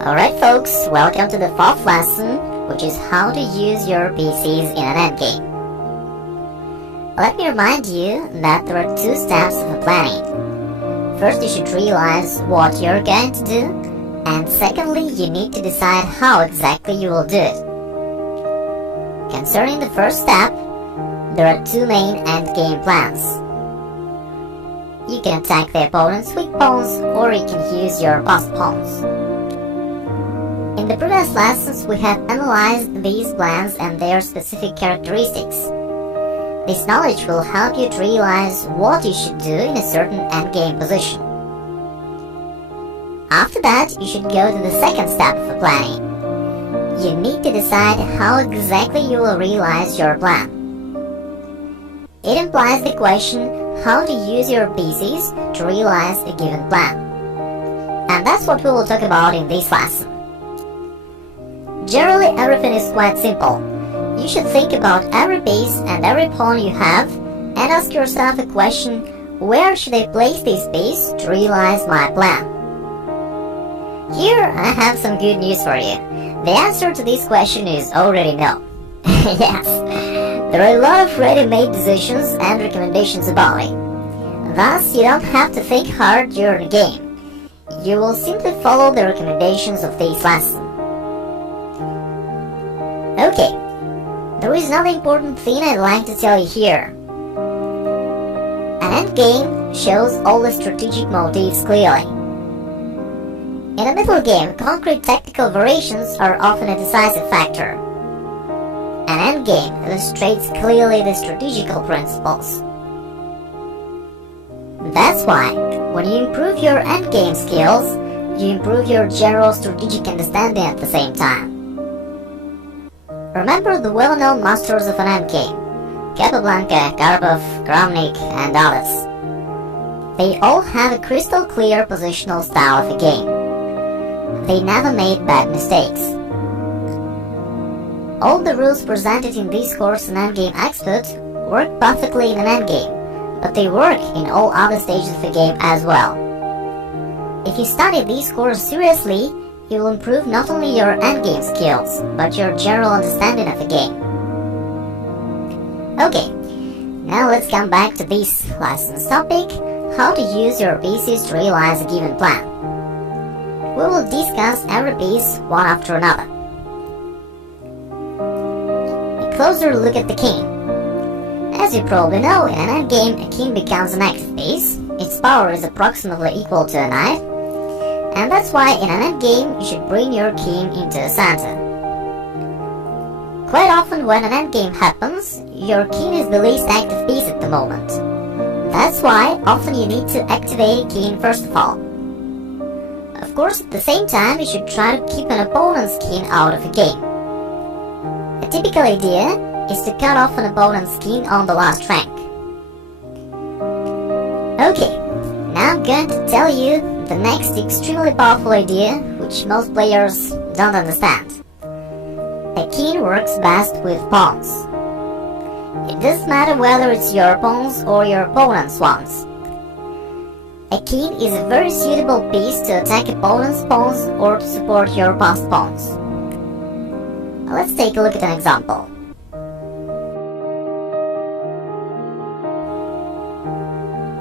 Alright folks, welcome to the fourth lesson, which is how to use your PCs in an endgame. Let me remind you that there are two steps of planning. First, you should realize what you're going to do, and secondly, you need to decide how exactly you will do it. Concerning the first step, there are two main endgame plans. You can attack the opponent's weak pawns, or you can use your boss pawns. In the previous lessons, we have analyzed these plans and their specific characteristics. This knowledge will help you to realize what you should do in a certain endgame position. After that, you should go to the second step of the planning. You need to decide how exactly you will realize your plan. It implies the question how to use your PCs to realize a given plan. And that's what we will talk about in this lesson. Generally, everything is quite simple. You should think about every piece and every pawn you have and ask yourself the question, where should I place this piece to realize my plan? Here I have some good news for you. The answer to this question is already no. Yes, there are a lot of ready-made decisions and recommendations about it. Thus, you don't have to think hard during the game. You will simply follow the recommendations of this lesson. Okay, there is another important thing I'd like to tell you here. An endgame shows all the strategic motives clearly. In a middle game, concrete tactical variations are often a decisive factor. An endgame illustrates clearly the strategical principles. That's why, when you improve your endgame skills, you improve your general strategic understanding at the same time. Remember the well-known masters of an endgame: Capablanca, Karpov, Kramnik, and others. They all have a crystal clear positional style of a game. They never made bad mistakes. All the rules presented in this course in Endgame Expert work perfectly in an endgame, but they work in all other stages of the game as well. If you study this course seriously, you will improve not only your endgame skills, but your general understanding of the game. Okay, now let's come back to this lesson's topic, how to use your pieces to realize a given plan. We will discuss every piece one after another. A closer look at the king. As you probably know, in an endgame, a king becomes an active piece. Its power is approximately equal to a knight, and that's why in an endgame you should bring your king into the center. Quite often when an endgame happens, your king is the least active piece at the moment. That's why often you need to activate a king first of all. Of course, at the same time you should try to keep an opponent's king out of the game. A typical idea is to cut off an opponent's king on the last rank. Okay, now I'm going to tell you the next extremely powerful idea which most players don't understand. A king works best with pawns. It doesn't matter whether it's your pawns or your opponent's ones. A king is a very suitable piece to attack opponent's pawns or to support your passed pawns. Let's take a look at an example.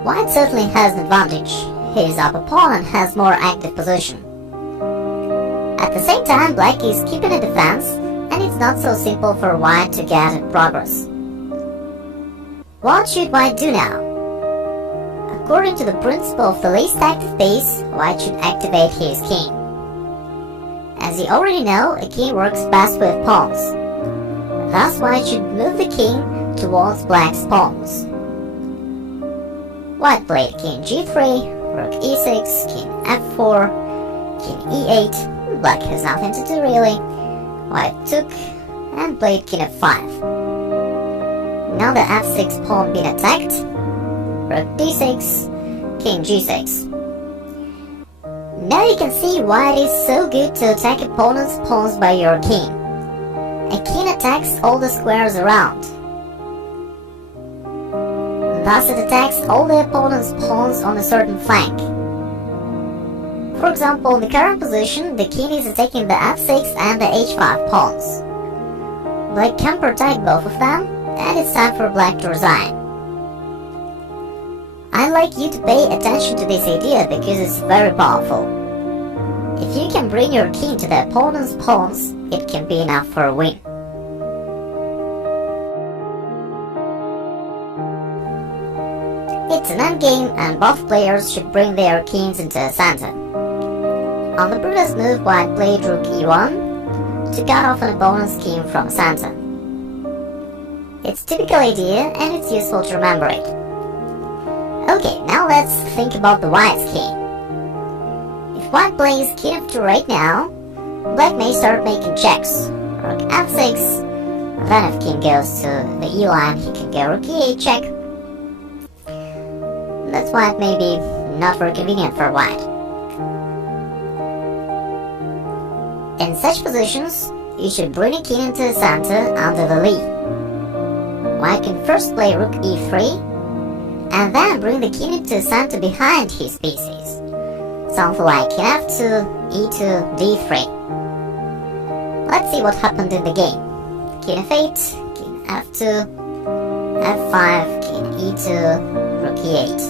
White certainly has an advantage. His upper pawn has more active position. At the same time, black is keeping a defense, and it's not so simple for white to get progress. What should white do now? According to the principle of the least active piece, white should activate his king. As you already know, a king works best with pawns. Thus, white should move the king towards black's pawns. White played king g3, rook e6, king f4, king e8. Black has nothing to do really. White took and played king f5. Now the f6 pawn been attacked. Rook d6, king g6. Now you can see why it is so good to attack opponent's pawns by your king. A king attacks all the squares around. Thus it attacks all the opponent's pawns on a certain flank. For example, in the current position, the king is attacking the f6 and the h5 pawns. Black can protect both of them, and it's time for black to resign. I'd like you to pay attention to this idea because it's very powerful. If you can bring your king to the opponent's pawns, it can be enough for a win. It's an endgame and both players should bring their kings into the center. On the previous move, white played rook e1 to cut off an opponent's king from the center. It's a typical idea and it's useful to remember it. Okay, now let's think about the white's king. If white plays king f2 right now, black may start making checks. Rook f6, then if king goes to the e line, he can go rook e8 check. That's why it may be not very convenient for white. In such positions, you should bring a king into the center under the lead. White can first play rook e3, and then bring the king into the center behind his pieces. Something like king f2, e2, d3. Let's see what happened in the game. King f8, king f2, f5, king e2, rook e8.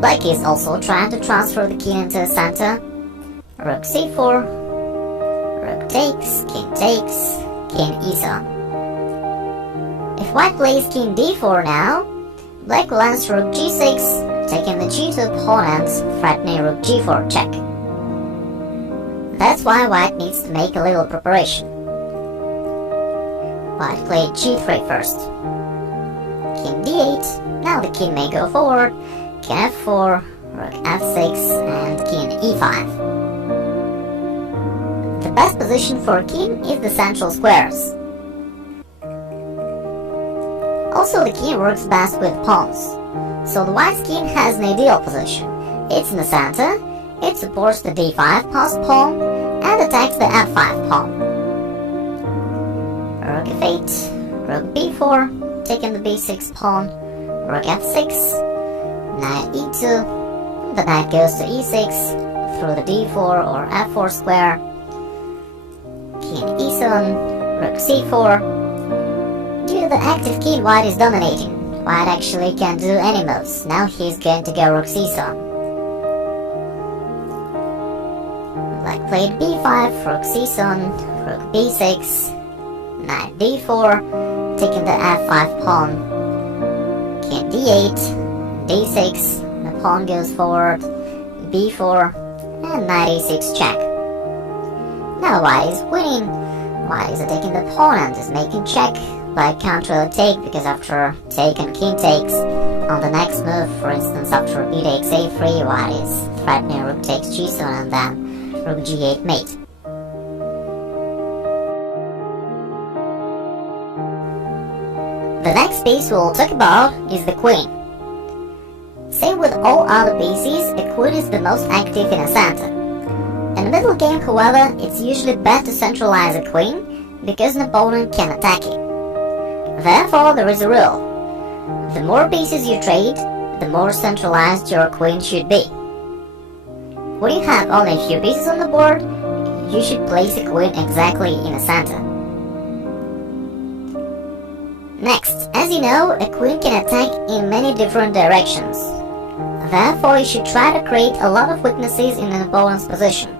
Black is also trying to transfer the king into the center. Rook c4, rook takes, king e7. If white plays king d4 now, black will answer rook g6, taking the g2 opponent, threatening rook g4 check. That's why white needs to make a little preparation. White played g3 first. King d8, now the king may go forward, king f4, rook f6, and king e5. The best position for a king is the central squares. Also, the king works best with pawns, so the white's king has an ideal position. It's in the center, it supports the d5 passed pawn, and attacks the f5 pawn. Rook f8, rook b4, taking the b6 pawn, rook f6, knight e2, the knight goes to e6, through the d4 or f4 square, king e7, rook c4. Due to the active king white is dominating, white actually can't do any moves. Now he's going to go rook c7. Black played b5, rook c7, rook b6, knight d4, taking the f5 pawn, king d8, d6, the pawn goes forward, b4, and knight e6 check. Now white is winning. White is attacking the pawn and is making check. Black can't really take because after take and king takes, on the next move, for instance after b takes a3, white is threatening rook takes g7 and then rook g8 mate. The next piece we'll talk about is the queen. Same with all other pieces, a queen is the most active in a center. In the middle game, however, it's usually best to centralize a queen because an opponent can attack it. Therefore, there is a rule. The more pieces you trade, the more centralized your queen should be. When you have only a few pieces on the board, you should place a queen exactly in the center. Next, as you know, a queen can attack in many different directions. Therefore, you should try to create a lot of weaknesses in an opponent's position.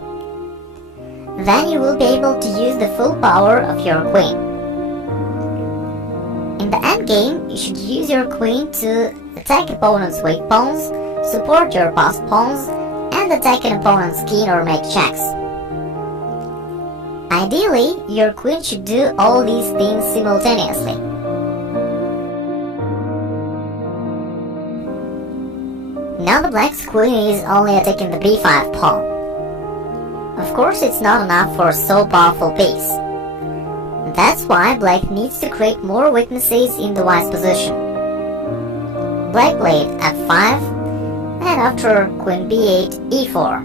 Then you will be able to use the full power of your queen. In the endgame, you should use your queen to attack opponent's weak pawns, support your passed pawns, and attack an opponent's king or make checks. Ideally, your queen should do all these things simultaneously. Now the black's queen is only attacking the b5 pawn. Of course, it's not enough for a so powerful piece. That's why black needs to create more weaknesses in the white's position. Black played f5, and after queen b8, e4.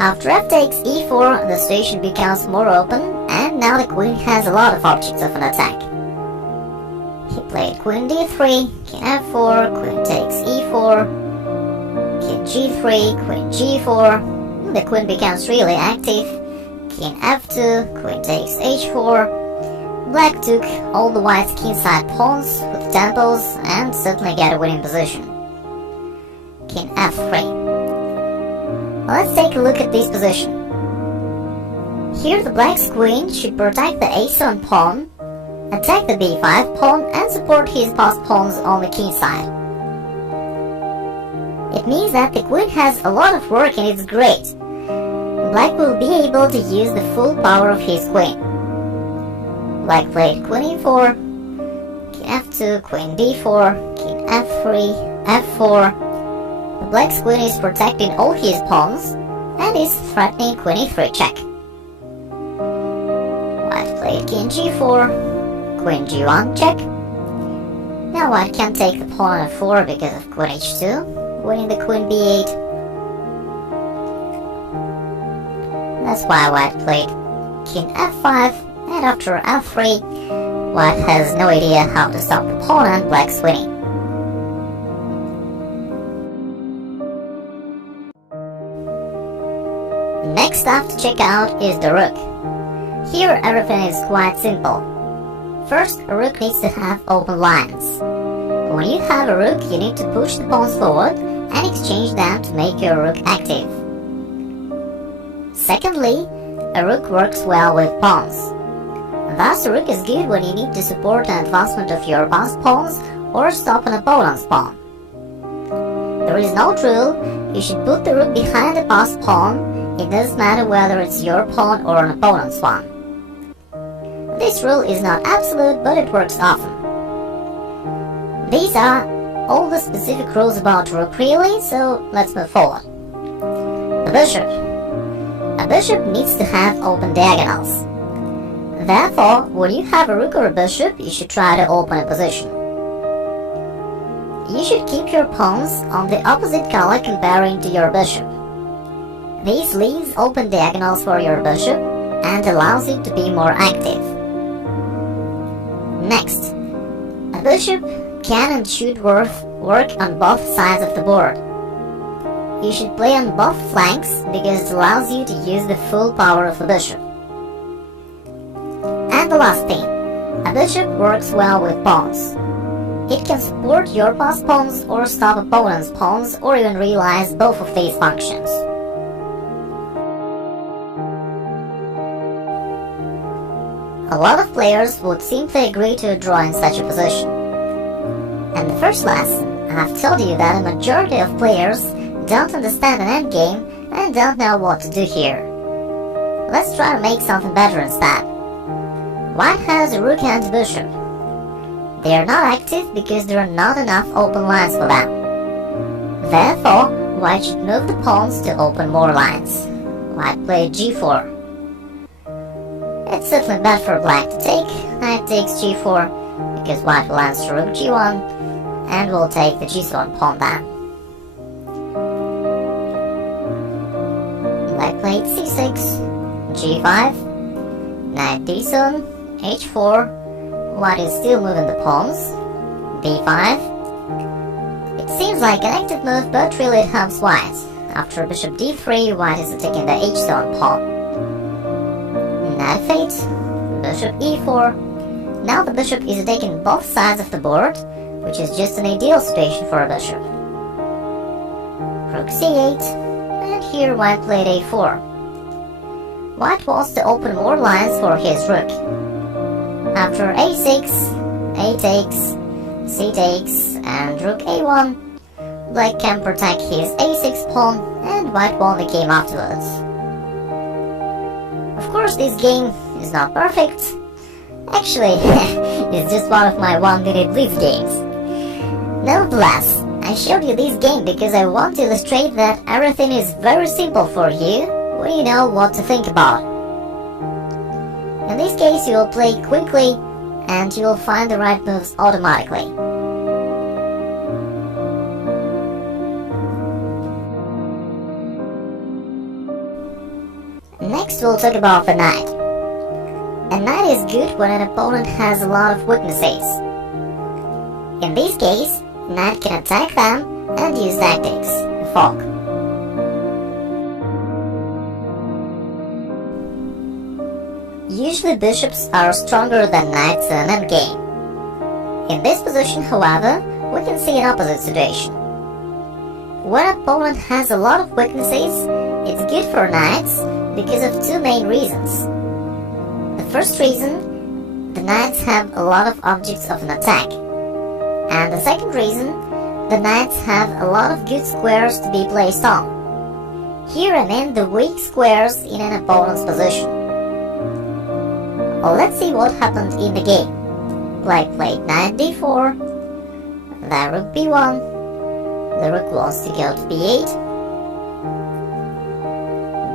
After f takes e4, the situation becomes more open, and now the queen has a lot of objects of an attack. He played queen d3, king f4, queen takes e4, king g3, queen g4, the queen becomes really active, king f2, queen takes h4, black took all the white's kingside pawns with temples and certainly got a winning position. King f3. Let's take a look at this position. Here the black's queen should protect the a7 pawn, attack the b5 pawn and support his passed pawns on the king side. It means that the queen has a lot of work and it's great. Black will be able to use the full power of his queen. Black played queen e4, king f2, queen d4, king f3, f4. The black's queen is protecting all his pawns and is threatening queen e3 check. White played king g4, queen g1 check. Now white can't take the pawn on f4 because of queen h2, winning the queen b8. That's why white played king f5, and after f3, white has no idea how to stop the pawn and black's winning. Next up to check out is the rook. Here everything is quite simple. First, a rook needs to have open lines. When you have a rook, you need to push the pawns forward and exchange them to make your rook active. Secondly, a rook works well with pawns. Thus, a rook is good when you need to support an advancement of your passed pawns or stop an opponent's pawn. There is no rule, you should put the rook behind the passed pawn. It doesn't matter whether it's your pawn or an opponent's one. This rule is not absolute, but it works often. These are all the specific rules about rook really, so let's move forward. The bishop. A bishop needs to have open diagonals. Therefore, when you have a rook or a bishop, you should try to open a position. You should keep your pawns on the opposite color comparing to your bishop. This leaves open diagonals for your bishop and allows it to be more active. Next, a bishop can and should work on both sides of the board. You should play on both flanks because it allows you to use the full power of a bishop. And the last thing, a bishop works well with pawns. It can support your passed pawns or stop opponent's pawns or even realize both of these functions. A lot of players would simply agree to a draw in such a position. In the first lesson, I've told you that a majority of players don't understand an endgame and don't know what to do here. Let's try to make something better instead. White has a rook and a bishop. They are not active because there are not enough open lines for them. Therefore, white should move the pawns to open more lines. White played g4. It's certainly bad for black to take. Knight takes g4 because white will answer rook g1 and will take the g7 pawn down. Black played c6, g5, knight d7, h4. White is still moving the pawns. d5. It seems like an active move, but really it helps white. After bishop d3, white is attacking the h7 pawn. Knight f8, bishop e4. Now the bishop is attacking both sides of the board, which is just an ideal situation for a bishop. Rook c8, and here white played a4. White wants to open more lines for his rook. After a6, a takes, c takes, and rook a1, black can protect his a6 pawn, and white won the game afterwards. Of course, this game is not perfect. Actually, it's just one of my 1-minute blitz games. Nevertheless, I showed you this game because I want to illustrate that everything is very simple for you when you know what to think about. In this case, you will play quickly and you will find the right moves automatically. Next, we'll talk about the knight. A knight is good when an opponent has a lot of weaknesses. In this case, knight can attack them and use tactics, fork. Usually bishops are stronger than knights in an endgame. In this position, however, we can see an opposite situation. When an opponent has a lot of weaknesses, it's good for knights because of two main reasons. The first reason, the knights have a lot of objects of an attack. And the second reason, the knights have a lot of good squares to be placed on. Here I mean the weak squares in an opponent's position. Well, let's see what happened in the game. Black played knight d4, then rook b1, the rook wants to go to b8,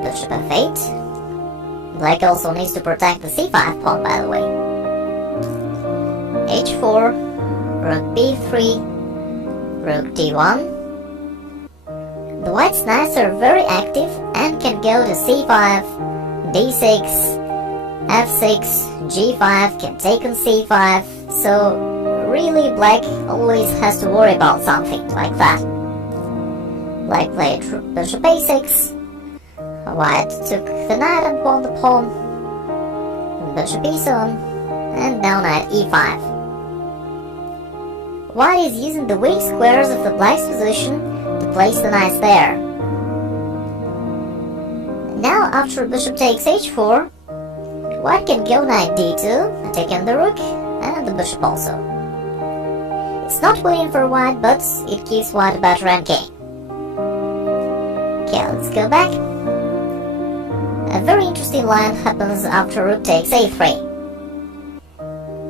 bishop f8. Black also needs to protect the c5 pawn, by the way. h4, rook b3, rook d1. The white's knights are very active and can go to c5, d6, f6, g5, can take on c5, so really black always has to worry about something like that. Black played bishop a6, white took the knight and won the pawn, bishop e7, and now knight e5. White is using the weak squares of the black's position to place the knights there. Now after bishop takes h4, white can go knight d2, taking the rook and the bishop also. It's not winning for white, but it gives white a better endgame. Okay, let's go back. A very interesting line happens after rook takes a3.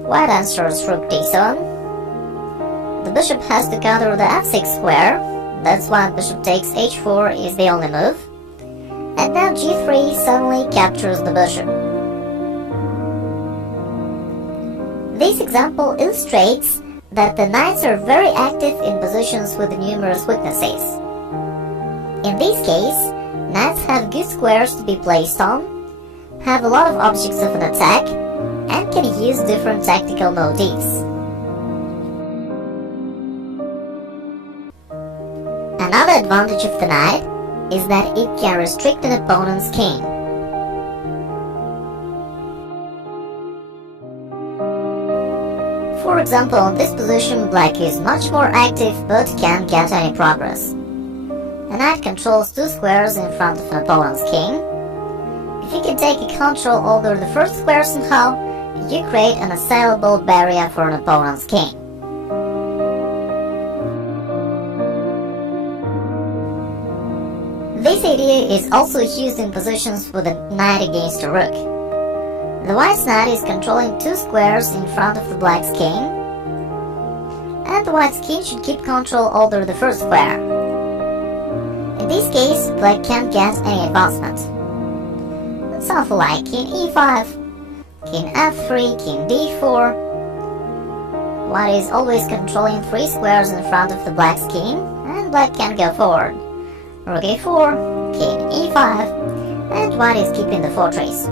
White answers rook d7. The bishop has to counter the f6 square, that's why bishop takes h4 is the only move. And now g3 suddenly captures the bishop. This example illustrates that the knights are very active in positions with numerous weaknesses. In this case, knights have good squares to be placed on, have a lot of objects of an attack, and can use different tactical motifs. Another advantage of the knight is that it can restrict an opponent's king. For example, in this position, black is much more active but can't get any progress. A knight controls two squares in front of an opponent's king. If you can take a control over the first square somehow, you create an assailable barrier for an opponent's king. This idea is also used in positions with a knight against a rook. The white's knight is controlling two squares in front of the black's king, and the white's king should keep control over the first square. In this case, black can't get any advancement. Something like king e5, king f3, king d4. White is always controlling three squares in front of the black's king, and black can't go forward. Rook a4, king e5, and white is keeping the fortress.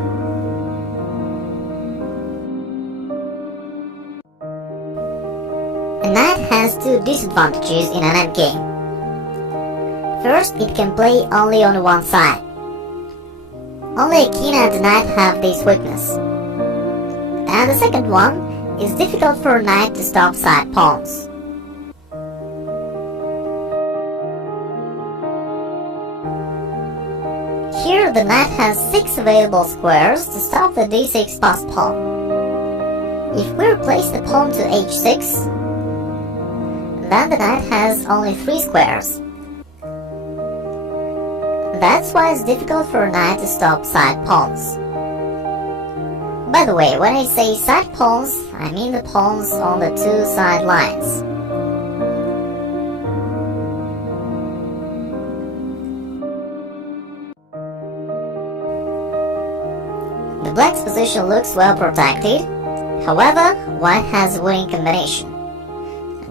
A knight has two disadvantages in an endgame. First, it can play only on one side. Only a king and a knight have this weakness. And the second one is difficult for a knight to stop side pawns. Here the knight has 6 available squares to stop the d6 passed pawn. If we replace the pawn to h6, then the knight has only 3 squares. That's why it's difficult for a knight to stop side pawns. By the way, when I say side pawns, I mean the pawns on the 2 side lines. The black's position looks well protected, however, white has a winning combination.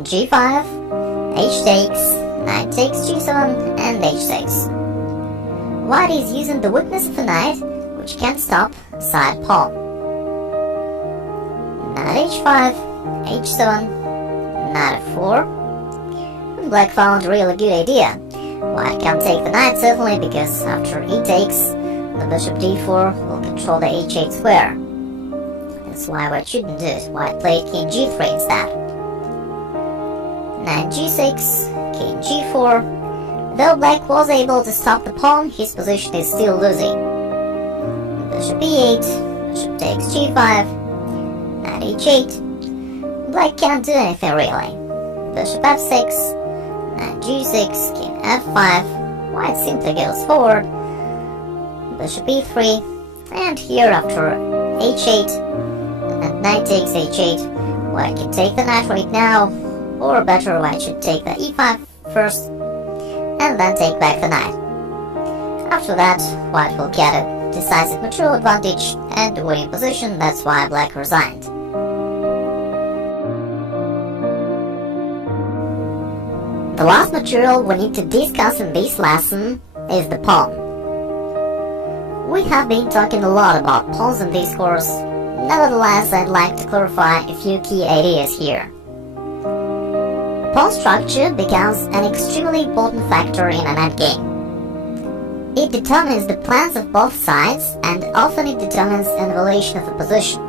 g5, h takes, knight takes g7, and h6. White is using the weakness of the knight, which can't stop a side pawn. Knight h5, h7, knight f4. Black found a really good idea. White can't take the knight certainly because after e takes, the bishop d4 will control the h8 square. That's why white shouldn't do it. White played king g3 instead. Knight g6, king g4. Though black was able to stop the pawn, his position is still losing. Bishop e8, bishop takes g5, knight h8. Black can't do anything really. Bishop f6, knight g6, king f5. White simply goes forward. Bishop e3, and here after h8 and knight takes h8, white can take the knight right now, or better, white should take the e5 first and then take back the knight. After that, white will get a decisive material advantage and the winning position. That's why black resigned. The last material we need to discuss in this lesson is the pawn. We have been talking a lot about pawns in this course. Nevertheless, I'd like to clarify a few key ideas here. Pawn structure becomes an extremely important factor in an endgame. It determines the plans of both sides, and often it determines an evaluation of a position.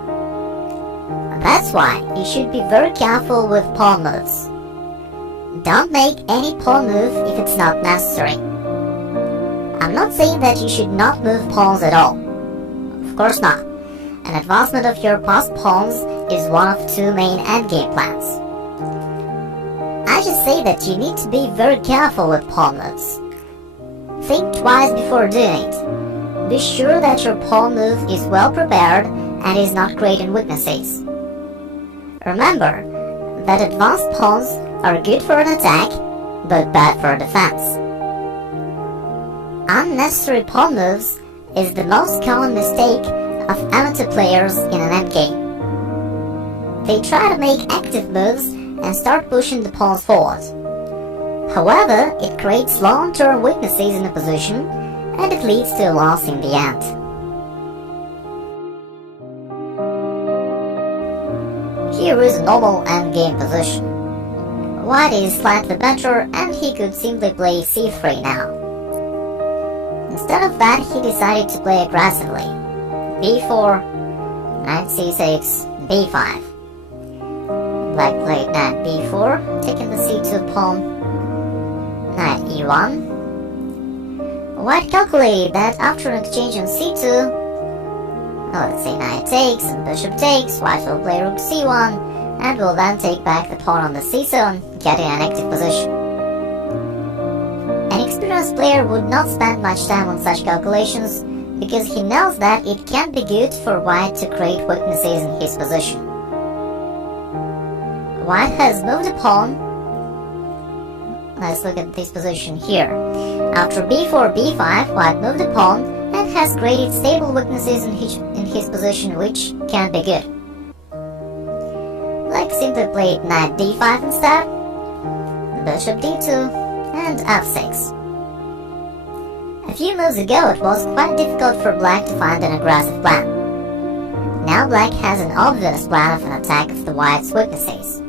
That's why you should be very careful with pawn moves. Don't make any pawn move if it's not necessary. I'm not saying that you should not move pawns at all. Of course not. An advancement of your passed pawns is one of two main endgame plans. I just say that you need to be very careful with pawn moves. Think twice before doing it. Be sure that your pawn move is well prepared and is not creating weaknesses. Remember that advanced pawns are good for an attack, but bad for defense. Unnecessary pawn moves is the most common mistake of amateur players in an endgame. They try to make active moves and start pushing the pawns forward. However, it creates long-term weaknesses in the position and it leads to a loss in the end. Here is a normal endgame position. White is slightly better and he could simply play c3 now. Instead of that, he decided to play aggressively. b4, knight c6, b5. Black played knight b4, taking the c2 pawn. Knight e1. White calculated that after an exchange on c2, let's say knight takes and bishop takes, white will play rook c1 and will then take back the pawn on the c7, getting an active position. An experienced player would not spend much time on such calculations because he knows that it can be good for white to create weaknesses in his position. White has moved a pawn. Let's look at this position here. After b4, b5, white moved a pawn and has created stable weaknesses in his position, which can be good. Black simply played knight d5 instead, bishop d2, and f6. A few moves ago it was quite difficult for black to find an aggressive plan. Now black has an obvious plan of an attack of the white's weaknesses.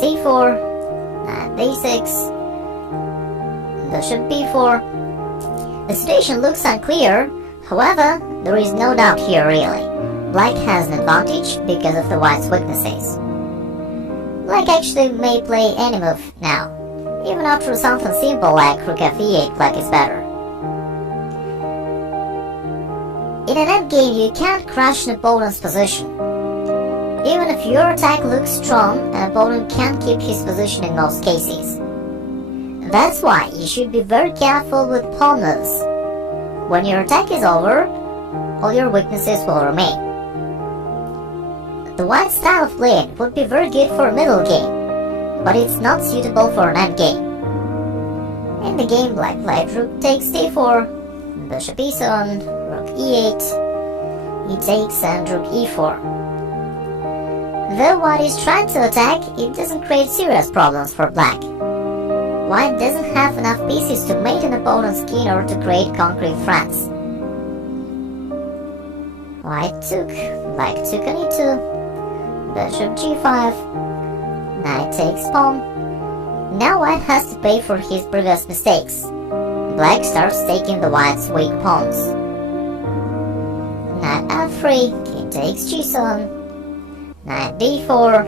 c4, knight b6, bishop b4. The situation looks unclear, however, there is no doubt here really. Black has an advantage because of the white's weaknesses. Black actually may play any move now. Even after something simple like rook f8, black is better. In an endgame, you can't crush an opponent's position. Even if your attack looks strong, an opponent can't keep his position in most cases. That's why you should be very careful with pawn moves. When your attack is over, all your weaknesses will remain. The white style of playing would be very good for a middle game, but it's not suitable for an endgame. In the game, black played rook takes d4, bishop e7, rook e8, he takes and rook e4. Though white is trying to attack, it doesn't create serious problems for black. White doesn't have enough pieces to mate an opponent's king or to create concrete threats. White took, black took on e2, bishop g5, knight takes pawn. Now white has to pay for his previous mistakes. Black starts taking the white's weak pawns. Knight f3, king takes g7, knight d4,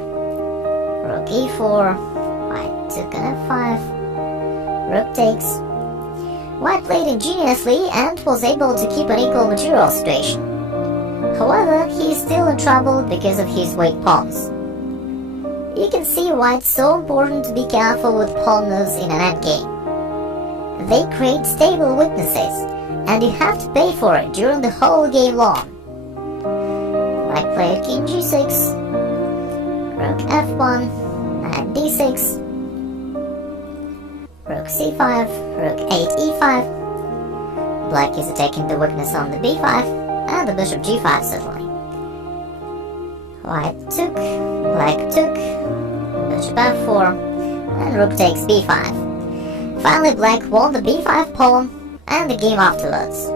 rook e4, white took on f5, rook takes. White played ingeniously and was able to keep an equal material situation. However, he is still in trouble because of his weak pawns. You can see why it's so important to be careful with pawn moves in an endgame. They create stable weaknesses, and you have to pay for it during the whole game long. White played king g6, rook f1, knight d6, rook c5, rook 8 e5. Black is attacking the weakness on the b5 and the bishop g5 certainly. White took, black took, bishop f4, and rook takes b5. Finally, black won the b5 pawn and the game afterwards.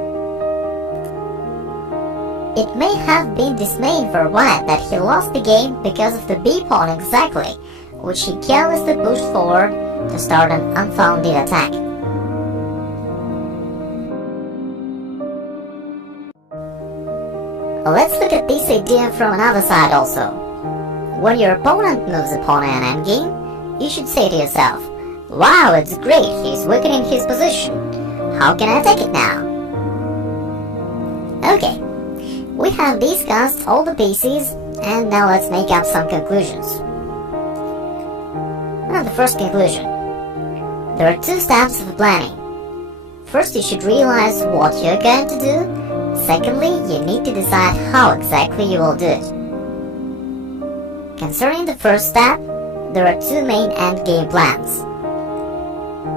It may have been dismaying for white that he lost the game because of the b pawn exactly, which he carelessly pushed forward to start an unfounded attack. Let's look at this idea from another side also. When your opponent moves a pawn in an endgame, you should say to yourself, "Wow, it's great, he's weakening his position. How can I take it now?" Okay, we have discussed all the pieces, and now let's make up some conclusions. Now the first conclusion. There are two steps of planning. First, you should realize what you're going to do. Secondly, you need to decide how exactly you will do it. Concerning the first step, there are two main endgame plans.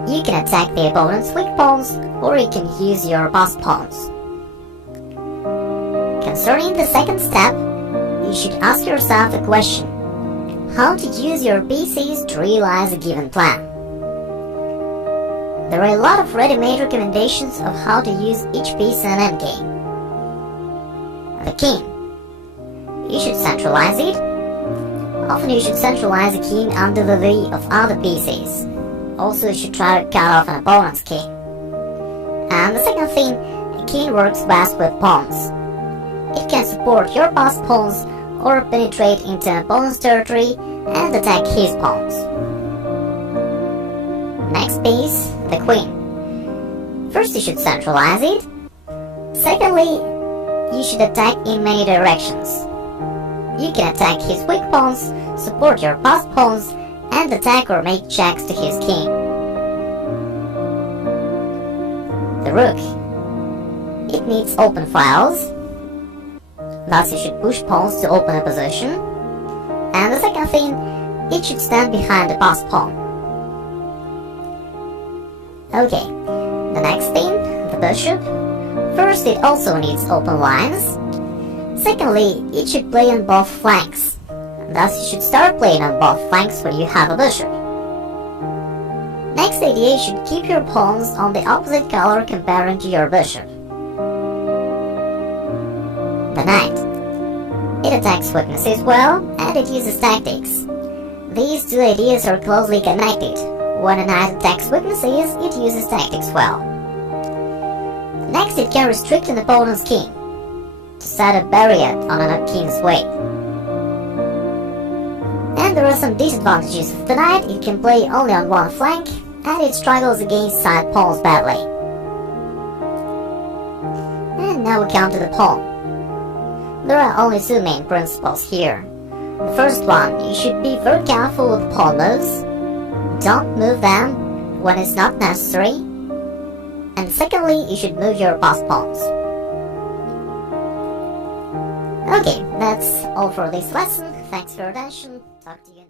You can attack the opponent's weak pawns, or you can use your passed pawns. Concerning the second step, you should ask yourself the question: how to use your pieces to realize a given plan. There are a lot of ready-made recommendations of how to use each piece in an endgame. The king. You should centralize it. Often you should centralize the king under the lee of other pieces. Also, you should try to cut off an opponent's king. And the second thing, a king works best with pawns. It can support your passed pawns or penetrate into an opponent's territory and attack his pawns. Next piece, the queen. First, you should centralize it. Secondly, you should attack in many directions. You can attack his weak pawns, support your passed pawns, and attack or make checks to his king. The rook. It needs open files. Thus you should push pawns to open a position. And the second thing, it should stand behind the passed pawn. Okay, the next thing, the bishop. First, it also needs open lines. Secondly, it should play on both flanks. Thus, you should start playing on both flanks when you have a bishop. Next idea, you should keep your pawns on the opposite color comparing to your bishop. The knight. It attacks weaknesses well, and it uses tactics. These two ideas are closely connected. When a knight attacks weaknesses, it uses tactics well. Next, it can restrict an opponent's king, to set a barrier on a king's way. And there are some disadvantages of the knight. It can play only on one flank, and it struggles against side pawns badly. And now we come to the pawn. There are only two main principles here. The first one, you should be very careful with pawn moves. Don't move them when it's not necessary. And secondly, you should move your passed pawns. Okay, that's all for this lesson. Thanks for your attention. Talk to you.